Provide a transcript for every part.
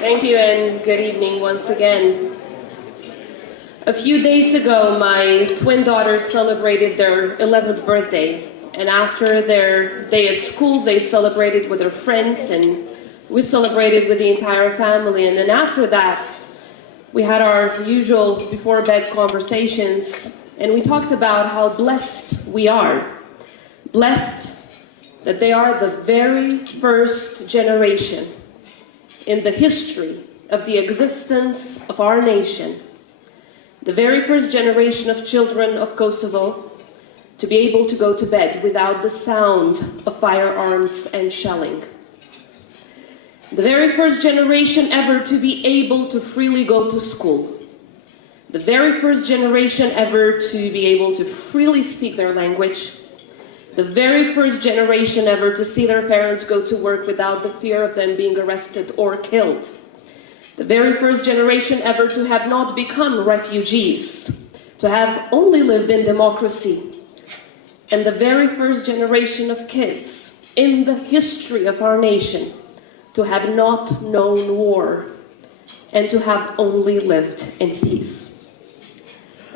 Thank you and good evening once again. A few days ago, my twin daughters celebrated their 11th birthday, and after their day at school, they celebrated with their friends, and we celebrated with the entire family. And then after that, we had our usual before-bed conversations, and we talked about how blessed we are. Blessed that they are the very first generation in the history of the existence of our nation, the very first generation of children of Kosovo to be able to go to bed without the sound of firearms and shelling. The very first generation ever to be able to freely go to school. The very first generation ever to be able to freely speak their language. The very first generation ever to see their parents go to work without the fear of them being arrested or killed. The very first generation ever to have not become refugees, to have only lived in democracy. And the very first generation of kids in the history of our nation to have not known war and to have only lived in peace.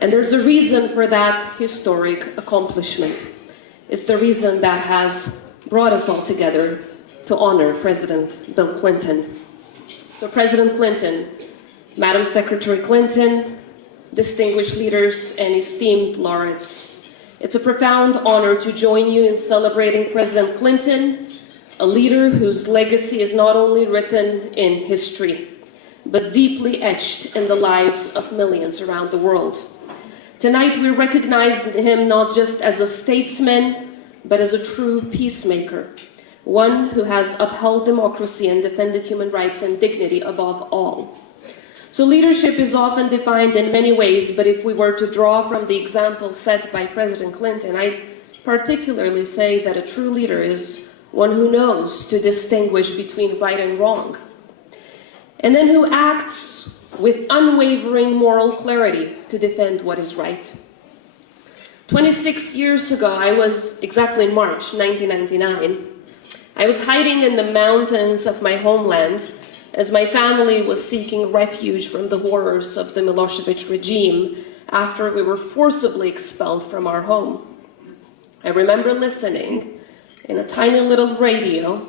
And there's a reason for that historic accomplishment. It's the reason that has brought us all together to honor President Bill Clinton. So President Clinton, Madam Secretary Clinton, distinguished leaders and esteemed laureates, it's a profound honor to join you in celebrating President Clinton, a leader whose legacy is not only written in history, but deeply etched in the lives of millions around the world. Tonight we recognize him not just as a statesman, but as a true peacemaker, one who has upheld democracy and defended human rights and dignity above all. So leadership is often defined in many ways, but if we were to draw from the example set by President Clinton, I'd particularly say that a true leader is one who knows to distinguish between right and wrong, and then who acts with unwavering moral clarity to defend what is right. 26 years ago, I was exactly in March 1999. I was hiding in the mountains of my homeland as my family was seeking refuge from the horrors of the Millosheviqit regime after we were forcibly expelled from our home. I remember listening in a tiny little radio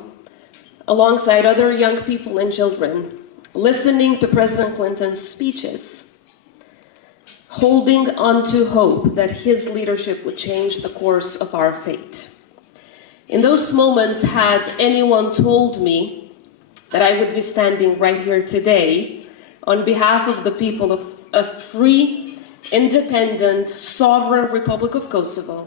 alongside other young people and children, listening to President Clinton's speeches, holding on to hope that his leadership would change the course of our fate. In those moments, had anyone told me that I would be standing right here today on behalf of the people of a free, independent, sovereign Republic of Kosovo,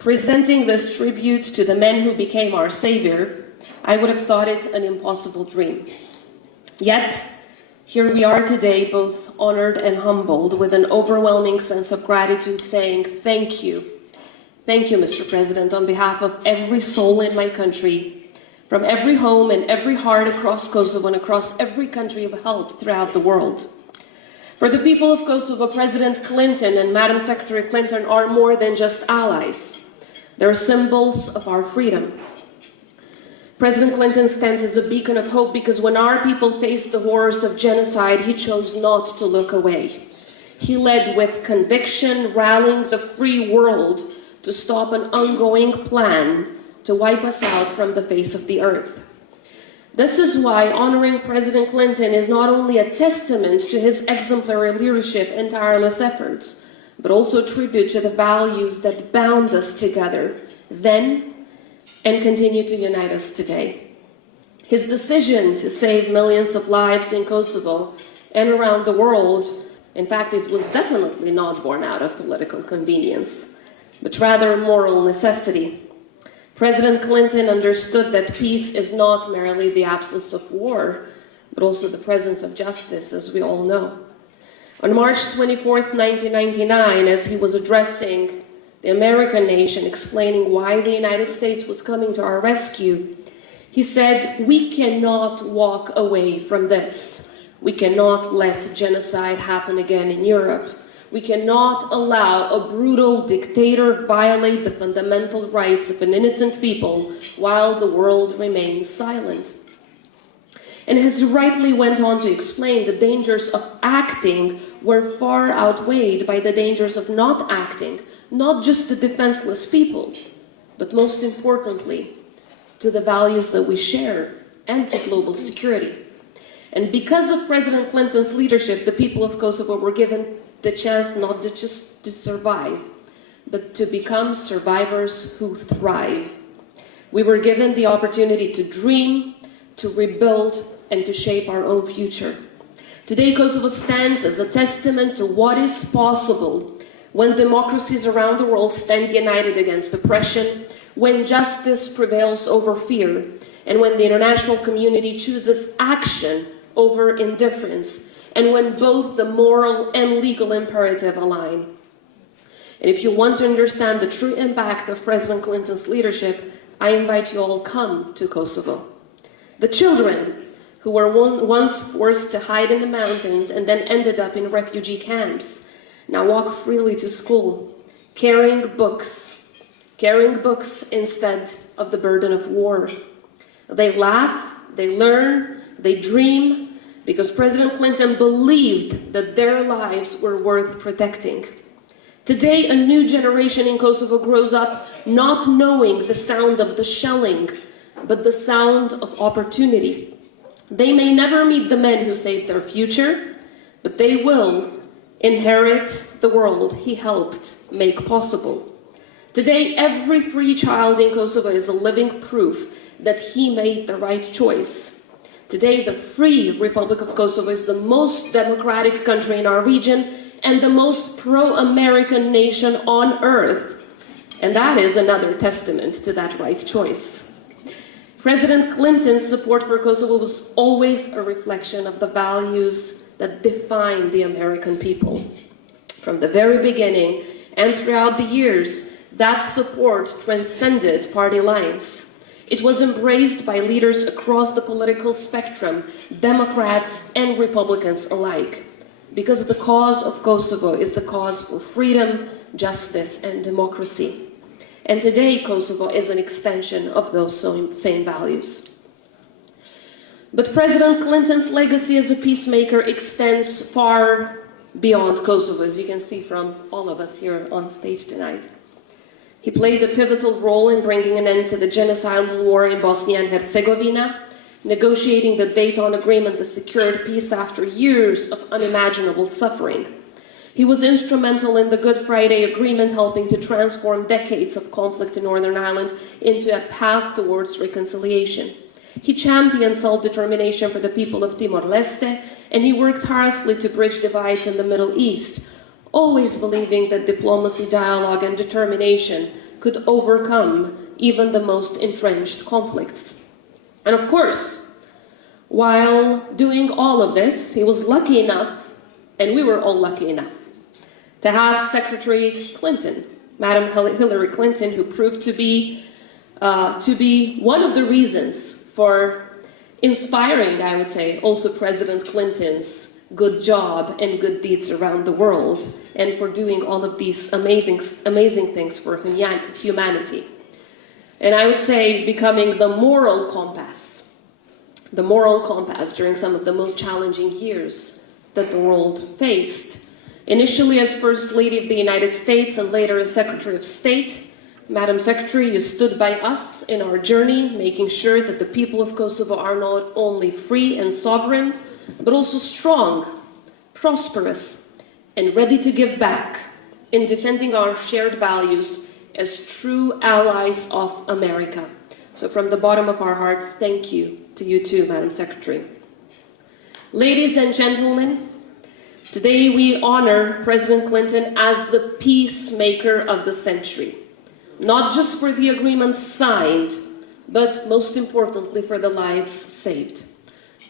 presenting this tribute to the men who became our savior, I would have thought it an impossible dream. Yet, here we are today, both honored and humbled, with an overwhelming sense of gratitude, saying thank you. Thank you, Mr. President, on behalf of every soul in my country, from every home and every heart across Kosovo and across every country of help throughout the world. For the people of Kosovo, President Clinton and Madam Secretary Clinton are more than just allies. They're symbols of our freedom. President Clinton stands as a beacon of hope because when our people faced the horrors of genocide, he chose not to look away. He led with conviction, rallying the free world to stop an ongoing plan to wipe us out from the face of the earth. This is why honoring President Clinton is not only a testament to his exemplary leadership and tireless efforts, but also a tribute to the values that bound us together then and continue to unite us today. His decision to save millions of lives in Kosovo and around the world, in fact, it was definitely not born out of political convenience, but rather moral necessity. President Clinton understood that peace is not merely the absence of war, but also the presence of justice, as we all know. On March 24th, 1999, as he was addressing the American nation, explaining why the United States was coming to our rescue, he said, "We cannot walk away from this. We cannot let genocide happen again in Europe. We cannot allow a brutal dictator violate the fundamental rights of an innocent people while the world remains silent." And as rightly went on to explain, the dangers of acting were far outweighed by the dangers of not acting, not just to defenseless people, but most importantly, to the values that we share and to global security. And because of President Clinton's leadership, the people of Kosovo were given the chance not to just to survive, but to become survivors who thrive. We were given the opportunity to dream, to rebuild, and to shape our own future. Today, Kosovo stands as a testament to what is possible when democracies around the world stand united against oppression, when justice prevails over fear, and when the international community chooses action over indifference, and when both the moral and legal imperative align. And if you want to understand the true impact of President Clinton's leadership, I invite you all come to Kosovo. The children who were once forced to hide in the mountains and then ended up in refugee camps now walk freely to school, carrying books instead of the burden of war. They laugh, they learn, they dream, because President Clinton believed that their lives were worth protecting. Today, a new generation in Kosovo grows up not knowing the sound of the shelling, but the sound of opportunity. They may never meet the men who saved their future, but they will inherit the world he helped make possible. Today, every free child in Kosovo is a living proof that he made the right choice. Today, the free Republic of Kosovo is the most democratic country in our region and the most pro-American nation on earth. And that is another testament to that right choice. President Clinton's support for Kosovo was always a reflection of the values that define the American people. From the very beginning and throughout the years, that support transcended party lines. It was embraced by leaders across the political spectrum, Democrats and Republicans alike, because the cause of Kosovo is the cause for freedom, justice, and democracy. And today, Kosovo is an extension of those same values. But President Clinton's legacy as a peacemaker extends far beyond Kosovo, as you can see from all of us here on stage tonight. He played a pivotal role in bringing an end to the genocidal war in Bosnia and Herzegovina, negotiating the Dayton Agreement that secured peace after years of unimaginable suffering. He was instrumental in the Good Friday Agreement, helping to transform decades of conflict in Northern Ireland into a path towards reconciliation. He championed self-determination for the people of Timor-Leste, and he worked tirelessly to bridge divides in the Middle East, always believing that diplomacy, dialogue, and determination could overcome even the most entrenched conflicts. And of course, while doing all of this, he was lucky enough, and we were all lucky enough, to have Secretary Clinton, Madam Hillary Clinton, who proved to be one of the reasons for inspiring, I would say, also President Clinton's good job and good deeds around the world, and for doing all of these amazing things for humanity. And I would say becoming the moral compass during some of the most challenging years that the world faced. Initially as First Lady of the United States and later as Secretary of State, Madam Secretary, you stood by us in our journey, making sure that the people of Kosovo are not only free and sovereign, but also strong, prosperous, and ready to give back in defending our shared values as true allies of America. So from the bottom of our hearts, thank you to you too, Madam Secretary. Ladies and gentlemen, today we honor President Clinton as the peacemaker of the century, not just for the agreements signed, but most importantly for the lives saved.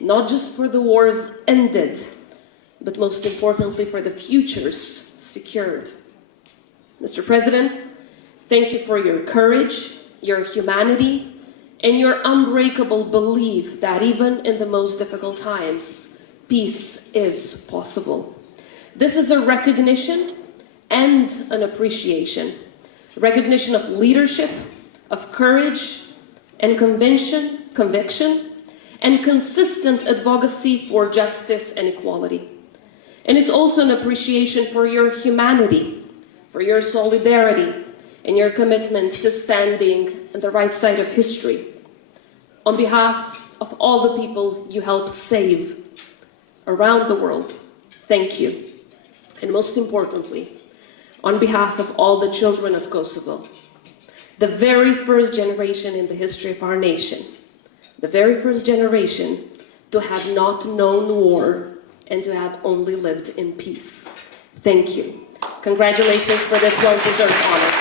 Not just for the wars ended, but most importantly for the futures secured. Mr. President, thank you for your courage, your humanity, and your unbreakable belief that even in the most difficult times, peace is possible. This is a recognition and an appreciation. Recognition of leadership, of courage and conviction, and consistent advocacy for justice and equality. And it's also an appreciation for your humanity, for your solidarity, and your commitment to standing on the right side of history. On behalf of all the people you helped save around the world, thank you. And most importantly, on behalf of all the children of Kosovo, the very first generation in the history of our nation, the very first generation to have not known war and to have only lived in peace. Thank you. Congratulations for this well-deserved honor.